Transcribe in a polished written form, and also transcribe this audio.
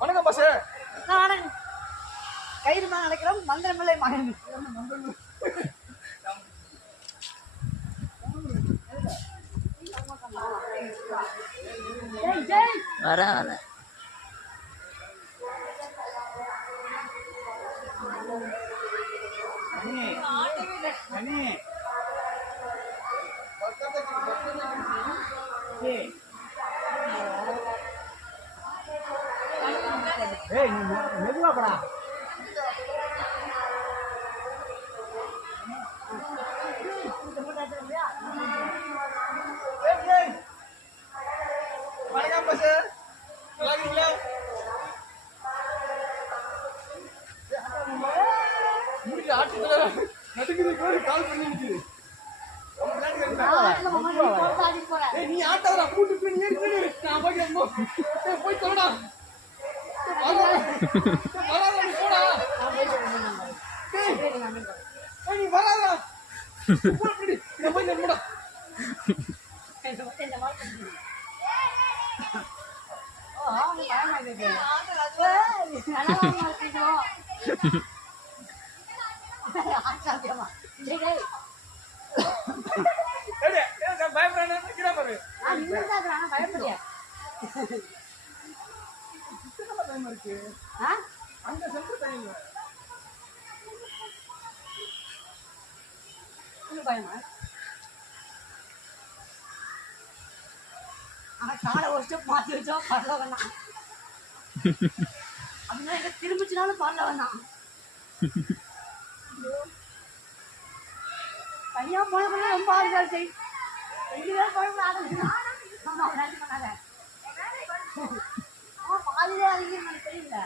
வணக்கம் பாஸ். நான் கயிறு மேல நடக்கிறோம், மந்திரமில்லை மகன். வர மெதுவா படா. வணக்கம் பாஸ். நல்லா இருக்கீங்களா? முடிஞ்ச ஆட்டத்துல நடுக்குது கால் பண்ணி நிக்குது. நீ ஆட்டாதடா, கூட்டு ஏறி நான் போய் சொல்லடா. நீ வராதா? போய் நம்படா. திரும்பிச்சுனாலும் பாடல வேணாம். தனியா போன ரொம்ப ஆளுகாச்சு. 2 பேர் போய் பாதிலே அதிகம் தெரியல.